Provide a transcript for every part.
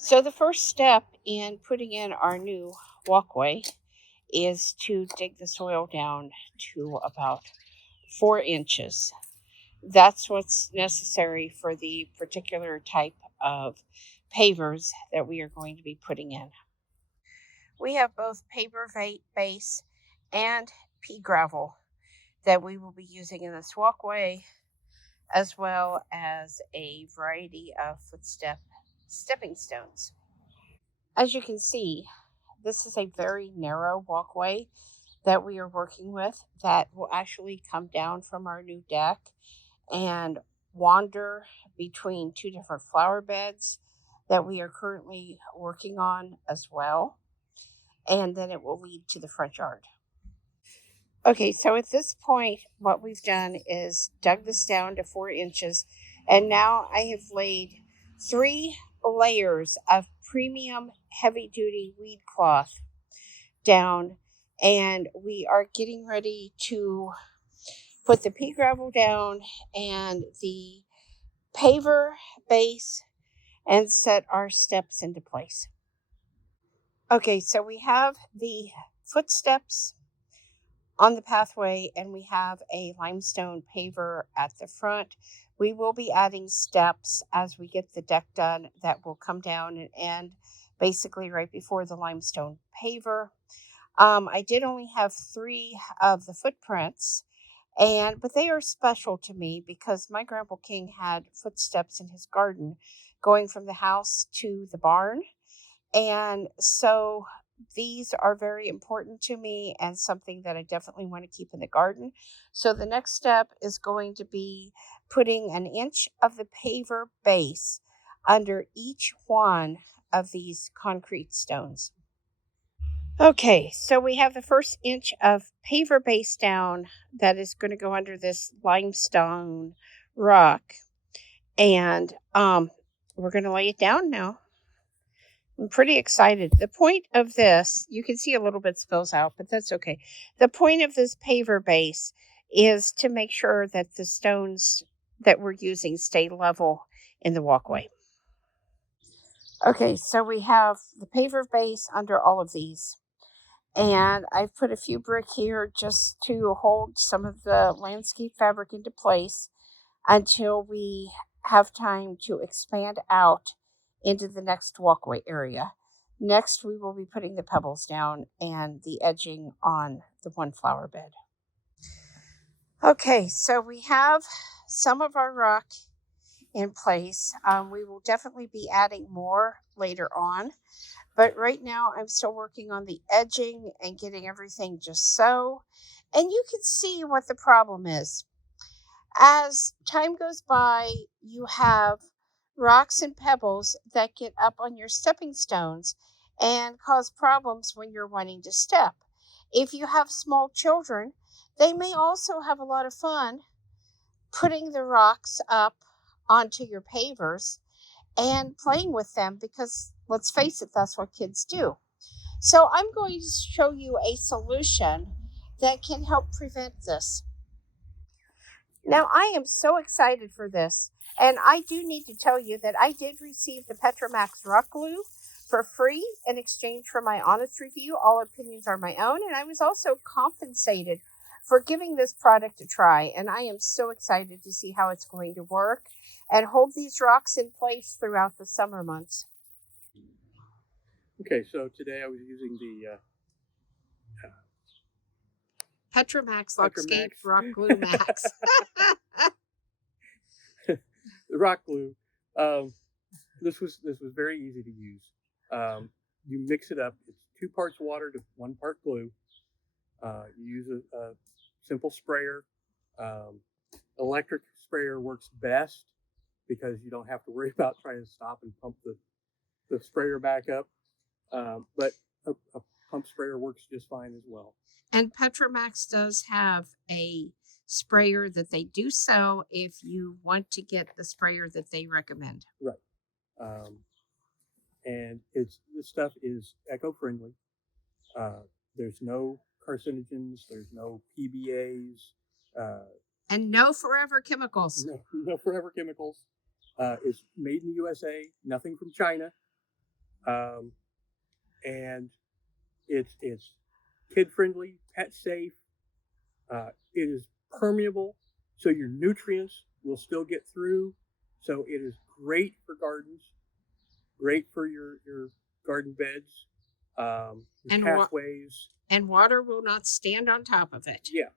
So the first step in putting in our new walkway is to dig the soil down to about 4 inches. That's what's necessary for the particular type of pavers that we are going to be putting in. We have both base and pea gravel that we will be using in this walkway, as well as a variety of stepping stones. As you can see, this is a very narrow walkway that we are working with that will actually come down from our new deck and wander between two different flower beds that we are currently working on as well. And then it will lead to the front yard. Okay, so at this point, what we've done is dug this down to 4 inches, and now I have laid 3 layers of premium heavy duty weed cloth down, and we are getting ready to put the pea gravel down and the paver base and set our steps into place. Okay, so we have the footsteps on the pathway and we have a limestone paver at the front. We will be adding steps as we get the deck done that will come down and end basically right before the limestone paver. I did only have 3 of the footprints, but they are special to me because my Grandpa King had footsteps in his garden going from the house to the barn. And so these are very important to me and something that I definitely want to keep in the garden. So the next step is going to be putting an inch of the paver base under each one of these concrete stones. Okay, so we have the first inch of paver base down that is going to go under this limestone rock. And we're going to lay it down now. I'm pretty excited. The point of this, you can see a little bit spills out, but that's okay. The point of this paver base is to make sure that the stones that we're using stay level in the walkway. Okay, so we have the paver base under all of these. And I've put a few brick here just to hold some of the landscape fabric into place until we have time to expand out into the next walkway area. Next, we will be putting the pebbles down and the edging on the one flower bed. Okay, so we have some of our rock in place. We will definitely be adding more later on. But right now, I'm still working on the edging and getting everything just so. And you can see what the problem is. As time goes by, you have rocks and pebbles that get up on your stepping stones and cause problems when you're wanting to step. If you have small children, they may also have a lot of fun putting the rocks up onto your pavers and playing with them because let's face it, that's what kids do. So I'm going to show you a solution that can help prevent this. Now, I am so excited for this, and I do need to tell you that I did receive the PetraMax rock glue for free in exchange for my honest review. All opinions are my own, and I was also compensated for giving this product a try, and I am so excited to see how it's going to work and hold these rocks in place throughout the summer months. Okay, so today I was using the PetraMax Lockscape Rock Glue Max. the rock glue. This was very easy to use. You mix it up. It's 2 parts water to 1 part glue. You use a simple sprayer. Electric sprayer works best because you don't have to worry about trying to stop and pump the sprayer back up. But a pump sprayer works just fine as well. And PetraMax does have a sprayer that they do sell if you want to get the sprayer that they recommend. Right. And this stuff is eco-friendly. There's no carcinogens. There's no PBAs. And no forever chemicals. No forever chemicals. It's made in the USA. Nothing from China. And it's kid friendly, pet safe. It is permeable, so your nutrients will still get through. So it is great for gardens, great for your garden beds, your And pathways. and water will not stand on top of it. Yeah,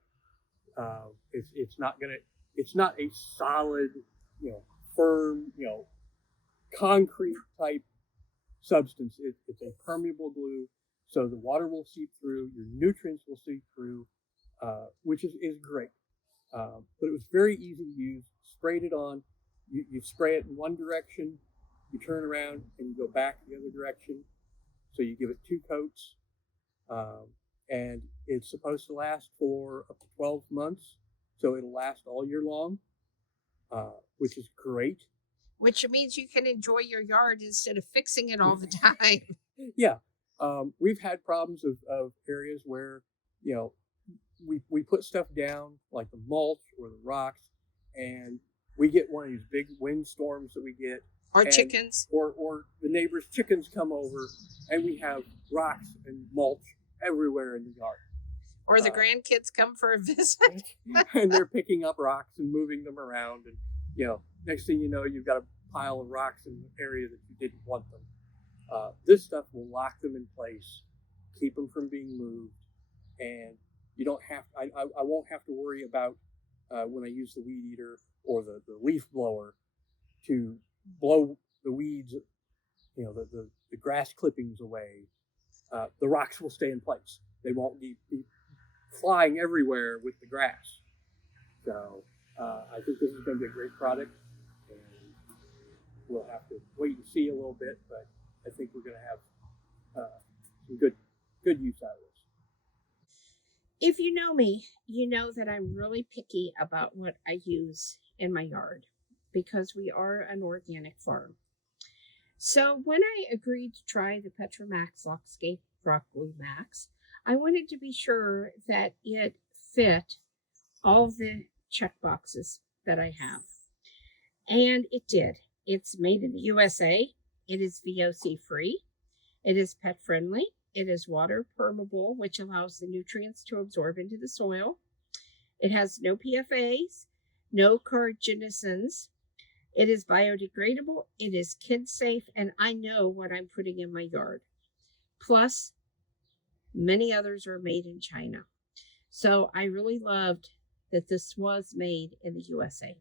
it's not gonna. It's not a solid, firm, concrete type substance. It's a permeable glue, so the water will seep through, your nutrients will seep through, which is great. But it was very easy to use. Sprayed it on. You spray it in one direction, you turn around, and you go back the other direction. So you give it 2 coats, and it's supposed to last for up to 12 months. So it'll last all year long, which is great. Which means you can enjoy your yard instead of fixing it all the time. Yeah. We've had problems of areas where, we put stuff down like the mulch or the rocks, and we get one of these big windstorms that we get. Or chickens. Or the neighbor's chickens come over, and we have rocks and mulch everywhere in the yard. Or the grandkids come for a visit. And they're picking up rocks and moving them around. And, next thing you know, you've got a pile of rocks in the area that you didn't want them. This stuff will lock them in place, keep them from being moved, and you don't have. I won't have to worry about when I use the weed eater or the leaf blower to blow the weeds, the grass clippings away. The rocks will stay in place. They won't be flying everywhere with the grass. So I think this is going to be a great product, and we'll have to wait and see a little bit, but I think we're going to have some good use out of this. If you know me, you know that I'm really picky about what I use in my yard because we are an organic farm. So when I agreed to try the PetraMax Lockscape Rock Glue Max, I wanted to be sure that it fit all the check boxes that I have. And it did. It's made in the USA. It is VOC-free. It is pet friendly. It is water permeable, which allows the nutrients to absorb into the soil. It has no PFAS, no carcinogens. It is biodegradable. It is kid safe, and I know what I'm putting in my yard. Plus, many others are made in China. So I really loved that this was made in the USA.